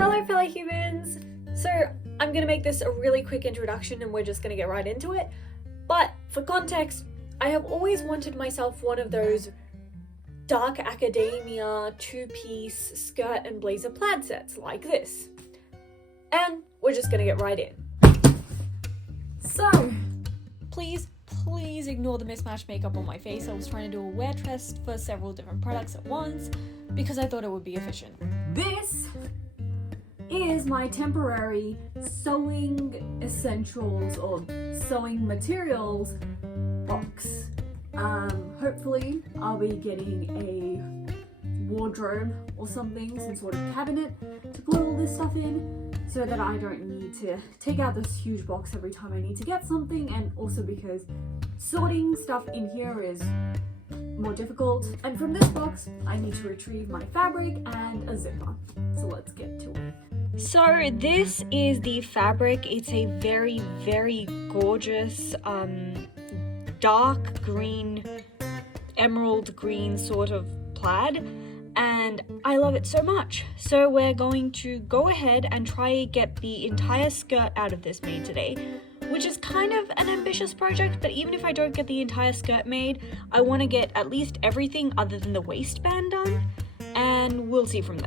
Hello fellow humans! So I'm gonna make this a really quick introduction and we're just gonna get right into it. But for context, I have always wanted myself one of those dark academia two-piece skirt and blazer plaid sets like this. And we're just gonna get right in. So, please ignore the mismatched makeup on my face. I was trying to do a wear test for several different products at once because I thought it would be efficient. This is my temporary sewing essentials or sewing materials box. Hopefully I'll be getting a wardrobe or something, some sort of cabinet to put all this stuff in so that I don't need to take out this huge box every time I need to get something, and also because sorting stuff in here is more difficult. And from this box I need to retrieve my fabric and a zipper. So let's get to it. So this is the fabric. It's a very gorgeous dark green, emerald green sort of plaid, and I love it so much. So we're going to go ahead and try get the entire skirt out of this made today, which is kind of an ambitious project, but even if I don't get the entire skirt made, I want to get at least everything other than the waistband done, and we'll see from there.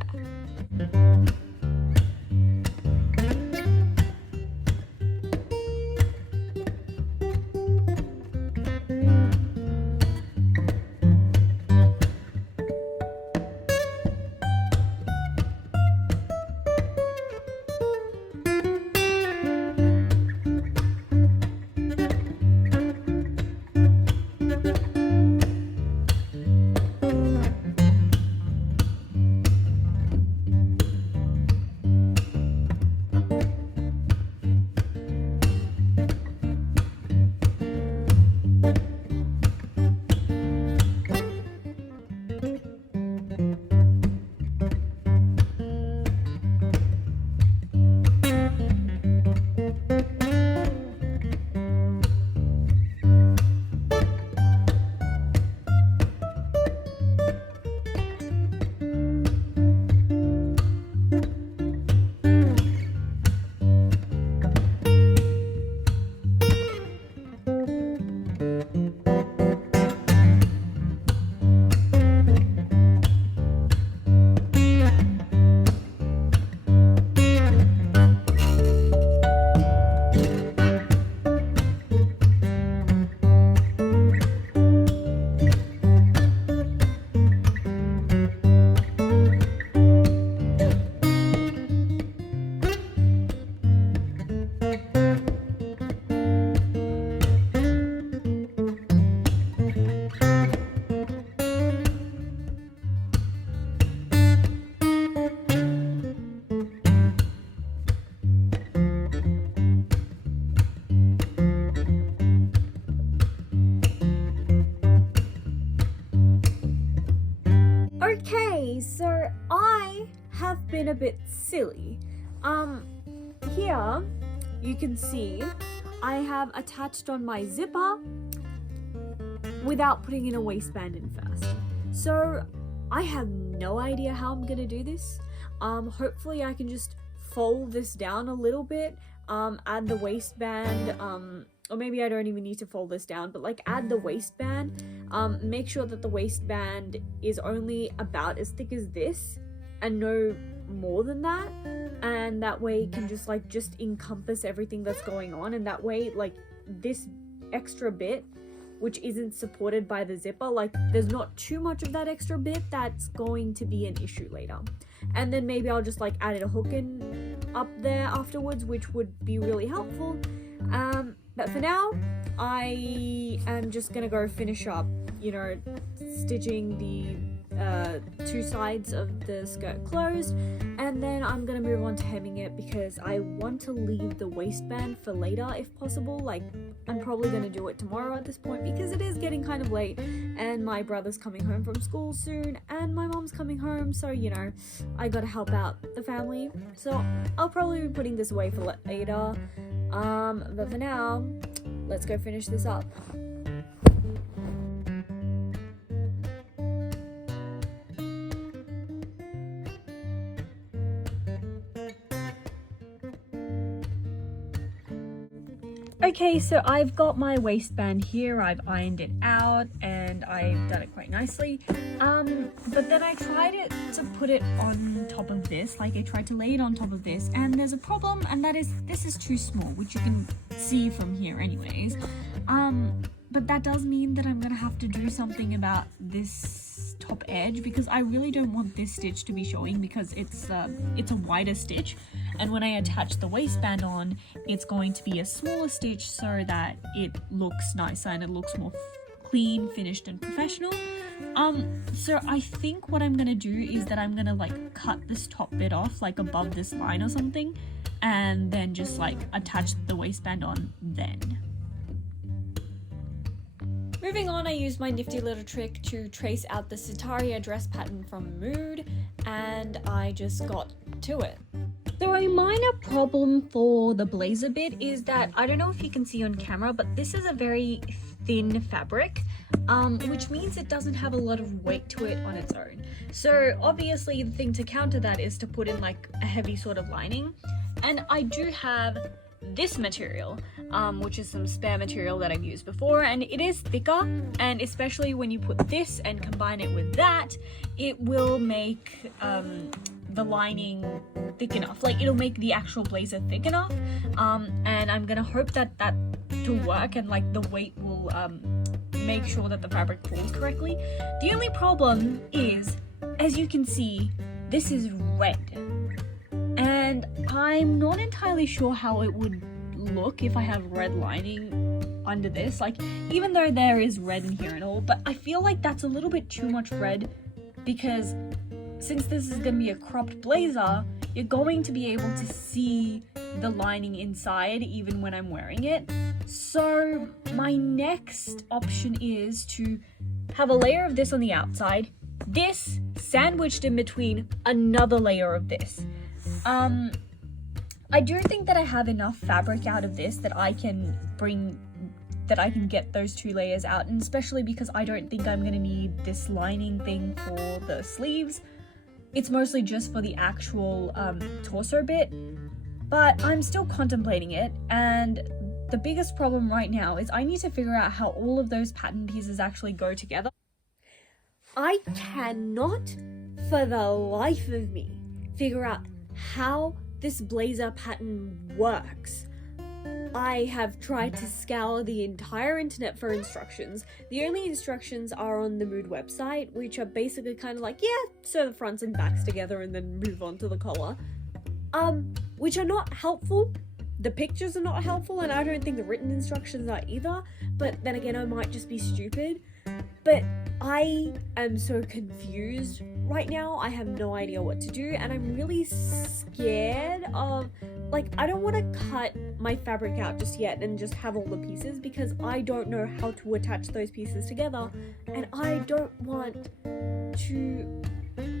Okay, so I have been a bit silly. Here you can see I have attached on my zipper without putting in a waistband in first. So I have no idea how I'm gonna do this. Hopefully I can just fold this down a little bit, add the waistband, or maybe I don't even need to fold this down, but like add the waistband, make sure that the waistband is only about as thick as this and no more than that, and that way it can just encompass everything that's going on, and that way like this extra bit which isn't supported by the zipper, like there's not too much of that extra bit that's going to be an issue later. And then maybe I'll just like add a hook in up there afterwards, which would be really helpful. But for now, I am just gonna go finish up, stitching the two sides of the skirt closed, and then I'm gonna move on to hemming it because I want to leave the waistband for later if possible. Like, I'm probably gonna do it tomorrow at this point because it is getting kind of late and my brother's coming home from school soon and my mom's coming home, so I gotta help out the family. So I'll probably be putting this away for later, but for now, let's go finish this up. Okay, so I've got my waistband here, I've ironed it out and I've done it quite nicely. But then I tried it to put it on top of this, like I tried to lay it on top of this, and there's a problem, and that is this is too small, which you can see from here anyways. But that does mean that I'm gonna have to do something about this top edge, because I really don't want this stitch to be showing, because it's a wider stitch, and when I attach the waistband on, it's going to be a smaller stitch so that it looks nicer and it looks more clean, finished and professional. So I think what I'm gonna do is that I'm gonna like cut this top bit off like above this line or something, and then just like attach the waistband on then. Moving on, I used my nifty little trick to trace out the Sitaria dress pattern from Mood, and I just got to it. So a minor problem for the blazer bit is that, I don't know if you can see on camera, but this is a very thin fabric, which means it doesn't have a lot of weight to it on its own. So obviously the thing to counter that is to put in like a heavy sort of lining, and I do have this material, which is some spare material that I've used before, and it is thicker, and especially when you put this and combine it with that, it will make the lining thick enough, like it'll make the actual blazer thick enough, and I'm gonna hope that to work, and like the weight will make sure that the fabric falls correctly. The only problem is, as you can see, this is red, and I'm not entirely sure how it would look if I have red lining under this, like even though there is red in here and all, but I feel like that's a little bit too much red, because since this is going to be a cropped blazer, you're going to be able to see the lining inside even when I'm wearing it. So my next option is to have a layer of this on the outside, this sandwiched in between another layer of this. I do think that I have enough fabric out of this that I can get those two layers out, and especially because I don't think I'm going to need this lining thing for the sleeves. It's mostly just for the actual torso bit, but I'm still contemplating it, and the biggest problem right now is I need to figure out how all of those pattern pieces actually go together. I cannot, for the life of me, figure out how this blazer pattern works. I have tried to scour the entire internet for instructions. The only instructions are on the Mood website, which are basically kind of like, yeah, sew the fronts and backs together and then move on to the collar. Which are not helpful. The pictures are not helpful, and I don't think the written instructions are either, but then again, I might just be stupid. But I am so confused right now. I have no idea what to do, and I'm really scared of, like, I don't want to cut my fabric out just yet and just have all the pieces, because I don't know how to attach those pieces together, and I don't want to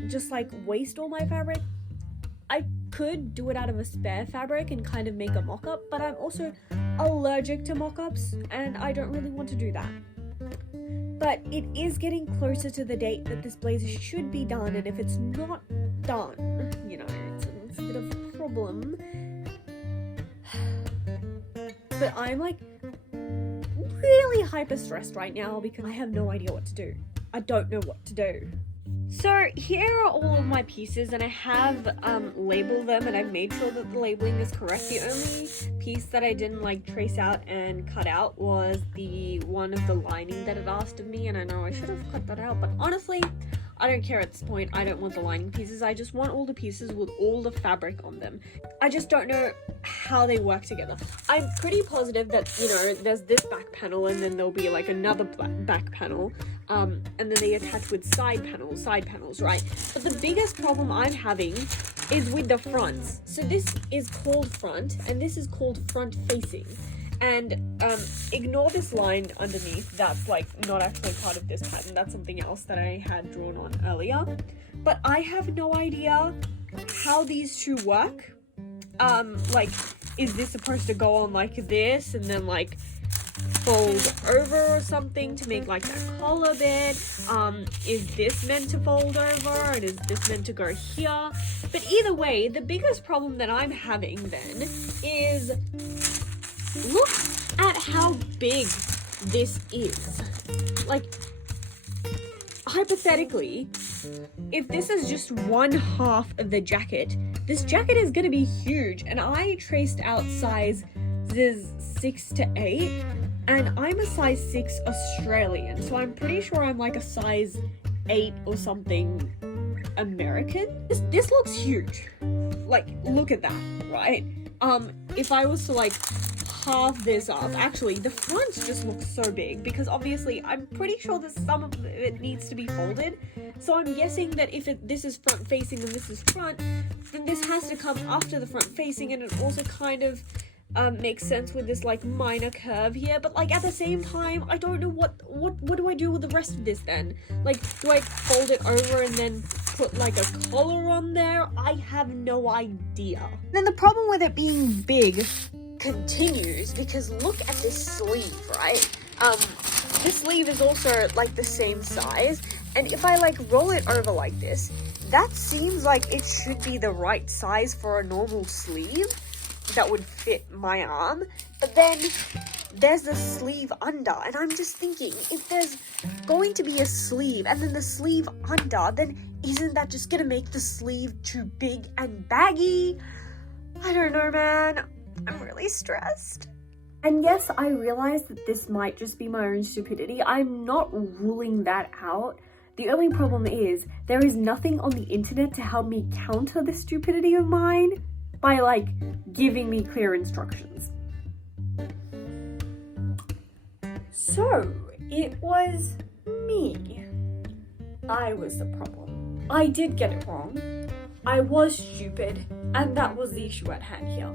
just like waste all my fabric. I could do it out of a spare fabric and kind of make a mock-up, but I'm also allergic to mock-ups, and I don't really want to do that. But it is getting closer to the date that this blazer should be done, and if it's not done, you know, it's a bit of a problem. But I'm like really hyper stressed right now because I have no idea what to do. I don't know what to do. So here are all of my pieces, and I have labeled them, and I've made sure that the labeling is correct. The only piece that I didn't like trace out and cut out was the one of the lining that it asked of me, and I know I should have cut that out, but honestly, I don't care at this point. I don't want the lining pieces. I just want all the pieces with all the fabric on them. I just don't know how they work together. I'm pretty positive that, you know, there's this back panel, and then there'll be like another back panel, and then they attach with side panels, right? But the biggest problem I'm having is with the fronts. So this is called front, and this is called front facing. And ignore this line underneath, that's like not actually part of this pattern, that's something else that I had drawn on earlier. But I have no idea how these two work. Like, is this supposed to go on like this and then like fold over or something to make like that collar bit? Is this meant to fold over, and is this meant to go here? But either way, the biggest problem that I'm having then is, look at how big this is. Like, hypothetically, if this is just 1/2 of the jacket, this jacket is gonna be huge, and I traced out sizes 6 to 8, and I'm a size 6 Australian, so I'm pretty sure I'm like a size 8 or something American. This looks huge. Like, look at that, right? If I was to like halve this up, actually the front just looks so big, because obviously I'm pretty sure that some of it needs to be folded, so I'm guessing that if this is front facing and this is front, then this has to come after the front facing, and it also kind of makes sense with this like minor curve here. But like at the same time, I don't know what do I do with the rest of this then? Like, do I fold it over and then put like a collar on there? I have no idea. Then the problem with it being big continues, because look at this sleeve, right? This sleeve is also like the same size, and if I like roll it over like this, that seems like it should be the right size for a normal sleeve that would fit my arm. But then there's the sleeve under, and I'm just thinking, if there's going to be a sleeve and then the sleeve under, then isn't that just gonna make the sleeve too big and baggy? I don't know, man. I'm really stressed. And yes, I realize that this might just be my own stupidity. I'm not ruling that out. The only problem is there is nothing on the internet to help me counter this stupidity of mine by like giving me clear instructions. So it was me. I was the problem. I did get it wrong. I was stupid, and that was the issue at hand here.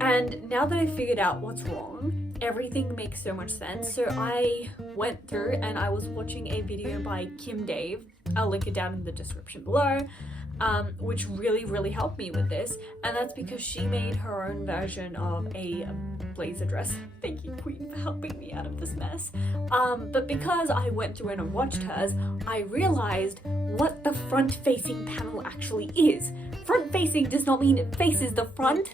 And now that I figured out what's wrong, everything makes so much sense. So I went through and I was watching a video by Kim Dave. I'll link it down in the description below, which really helped me with this. And that's because she made her own version of a blazer dress. Thank you, Queen, for helping me out of this mess. But because I went through and watched hers, I realized what the front-facing panel actually is. Front-facing does not mean it faces the front.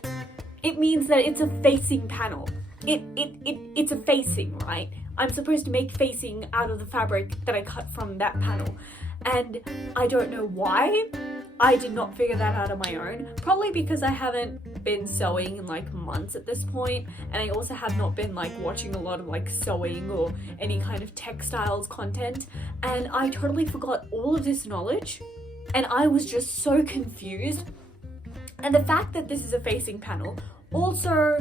It means that it's a facing panel. It's a facing, right? I'm supposed to make facing out of the fabric that I cut from that panel. And I don't know why I did not figure that out on my own. Probably because I haven't been sewing in like months at this point, and I also have not been like watching a lot of like sewing or any kind of textiles content, and I totally forgot all of this knowledge, and I was just so confused. And the fact that this is a facing panel also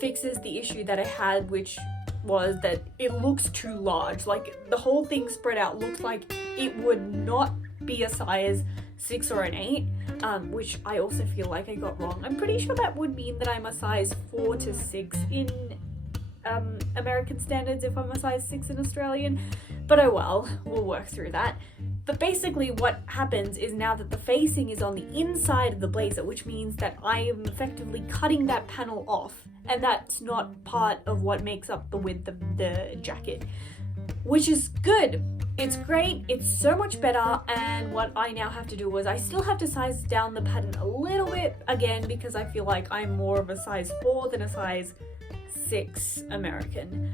fixes the issue that I had, which was that it looks too large. Like, the whole thing spread out looks like it would not be a size 6 or an 8, which I also feel like I got wrong. I'm pretty sure that would mean that I'm a size 4 to 6 in American standards if I'm a size 6 in Australian, but oh well, we'll work through that. But basically what happens is, now that the facing is on the inside of the blazer, which means that I am effectively cutting that panel off, and that's not part of what makes up the width of the jacket, which is good. It's great, it's so much better, and what I now have to do is I still have to size down the pattern a little bit, again, because I feel like I'm more of a size 4 than a size 6 American.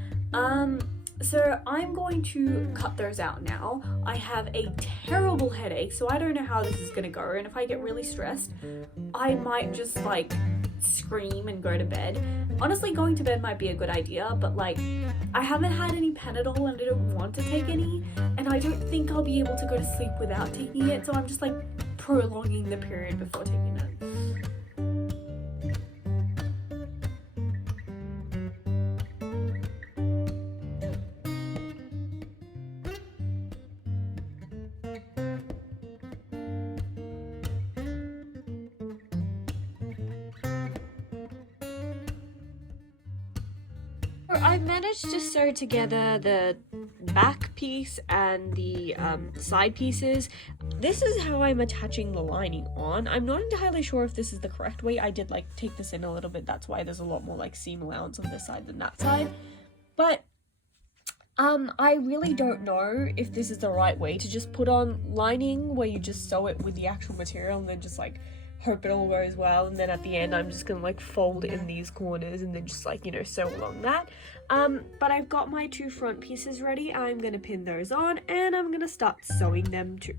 So I'm going to cut those out now. I have a terrible headache, so I don't know how this is gonna go, and if I get really stressed, I might just like scream and go to bed. Honestly, going to bed might be a good idea, but like, I haven't had any Panadol and I don't want to take any, and I don't think I'll be able to go to sleep without taking it, so I'm just like prolonging the period before taking it. I've managed to sew together the back piece and the side pieces. This is how I'm attaching the lining on. I'm not entirely sure if this is the correct way. I did like take this in a little bit. That's why there's a lot more like seam allowance on this side than that side. But I really don't know if this is the right way to just put on lining where you just sew it with the actual material and then just like hope it all goes well, and then at the end I'm just gonna like fold in these corners and then just like, you know, sew along that. But I've got my 2 front pieces ready. I'm gonna pin those on and I'm gonna start sewing them too.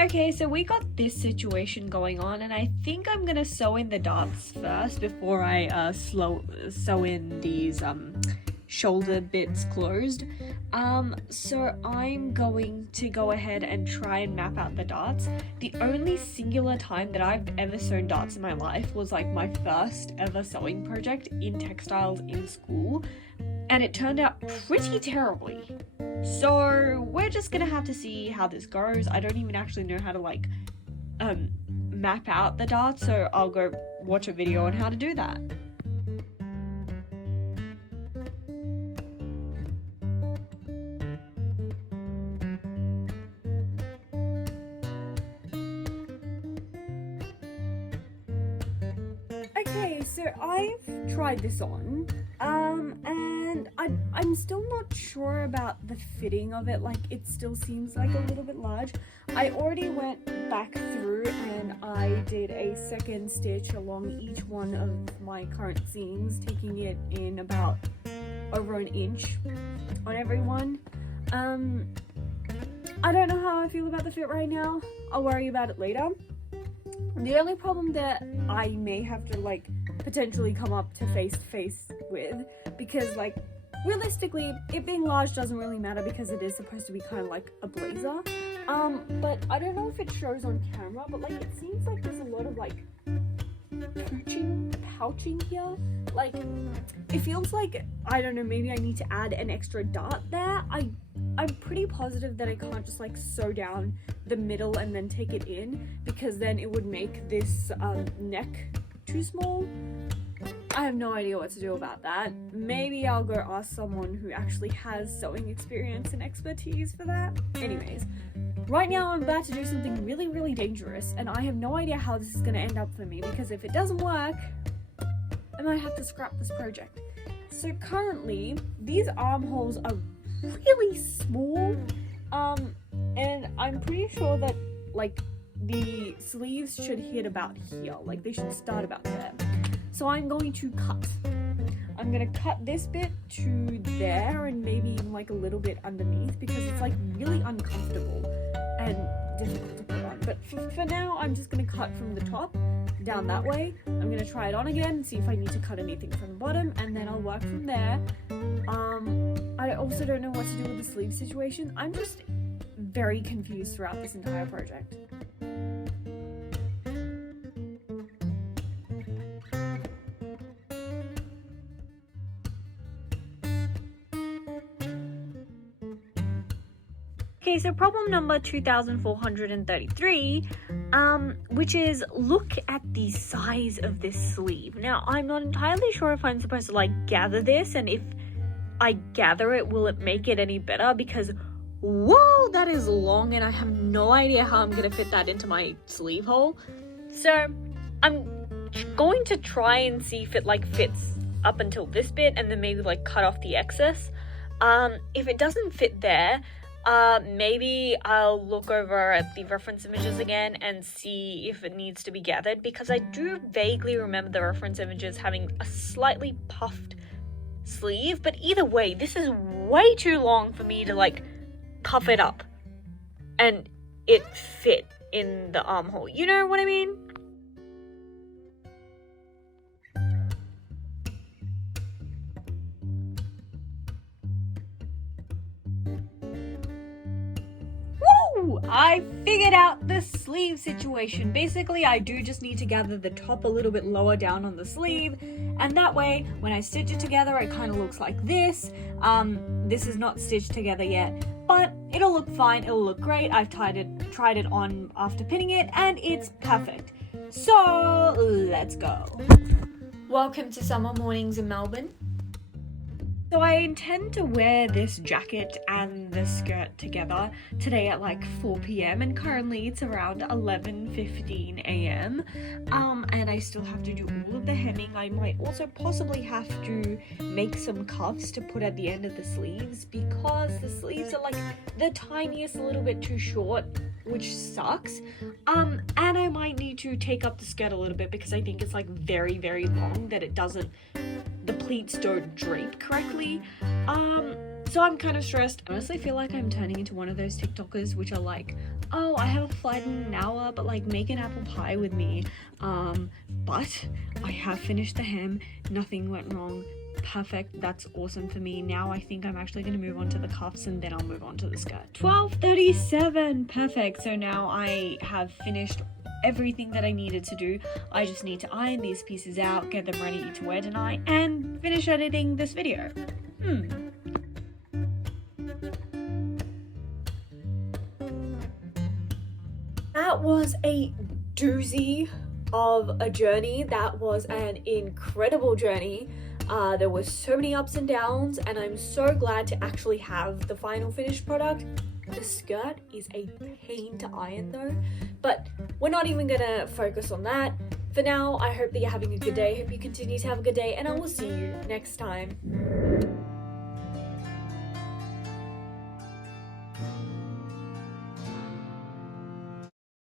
Okay, so we got this situation going on, and I think I'm gonna sew in the darts first before I sew in these shoulder bits closed. So I'm going to go ahead and try and map out the darts. The only singular time that I've ever sewn darts in my life was like my first ever sewing project in textiles in school, and it turned out pretty terribly. So we're just gonna have to see how this goes. I don't even actually know how to like map out the darts, so I'll go watch a video on how to do that. Okay, so I've tried this on, and I'm still not sure about the fitting of it. Like, it still seems like a little bit large. I already went back through and I did a second stitch along each one of my current seams, taking it in about over an inch on every one. I don't know how I feel about the fit right now. I'll worry about it later. The only problem that I may have to like potentially come up to face with, because like realistically it being large doesn't really matter because it is supposed to be kind of like a blazer, but I don't know if it shows on camera, but like it seems like there's a lot of like pouching here. Like it feels like, I don't know, maybe I need to add an extra dart there. I'm pretty positive that I can't just like sew down the middle and then take it in, because then it would make this neck too small. I have no idea what to do about that. Maybe I'll go ask someone who actually has sewing experience and expertise for that. Anyways, right now I'm about to do something really, really dangerous, and I have no idea how this is going to end up for me, because if it doesn't work, I might have to scrap this project. So currently, these armholes are really small, and I'm pretty sure that like the sleeves should hit about here, like they should start about there. So I'm going to cut. I'm gonna cut this bit to there and maybe even like a little bit underneath, because it's like really uncomfortable and difficult to put on. But for now, I'm just gonna cut from the top down that way. I'm gonna try it on again and see if I need to cut anything from the bottom, and then I'll work from there. I also don't know what to do with the sleeve situation. I'm just very confused throughout this entire project. Okay, so problem number 2433, which is look at the size of this sleeve. Now, I'm not entirely sure if I'm supposed to like gather this, and if I gather it, will it make it any better? Because, whoa, that is long, and I have no idea how I'm gonna fit that into my sleeve hole. So I'm going to try and see if it like fits up until this bit, and then maybe like cut off the excess. If it doesn't fit there, maybe I'll look over at the reference images again and see if it needs to be gathered, because I do vaguely remember the reference images having a slightly puffed sleeve. But either way, this is way too long for me to like puff it up and it fit in the armhole. You know what I mean? I figured out the sleeve situation. Basically, I do just need to gather the top a little bit lower down on the sleeve, and that way, when I stitch it together, it kind of looks like this. This is not stitched together yet, but it'll look fine, it'll look great. I've tried it on after pinning it, and it's perfect. So, let's go. Welcome to summer mornings in Melbourne. So I intend to wear this jacket and the skirt together today at like 4 p.m. and currently it's around 11:15 a.m. And I still have to do all of the hemming. I might also possibly have to make some cuffs to put at the end of the sleeves, because the sleeves are like the tiniest little bit too short which sucks. And I might need to take up the skirt a little bit because I think it's like very, very long, that it doesn't, the pleats don't drape correctly. So I'm kind of stressed. I honestly feel like I'm turning into one of those TikTokers which are like, oh, I have a flight in an hour, but like make an apple pie with me. But I have finished the hem, nothing went wrong. Perfect, that's awesome for me. Now I think I'm actually going to move on to the cuffs and then I'll move on to the skirt. 12:37, perfect. So now I have finished everything that I needed to do. I just need to iron these pieces out, get them ready to wear tonight, and finish editing this video. That was a doozy of a journey. That was an incredible journey. There were so many ups and downs, and I'm so glad to actually have the final finished product. The skirt is a pain to iron though, but we're not even gonna focus on that. For now, I hope that you're having a good day. I hope you continue to have a good day, and I will see you next time.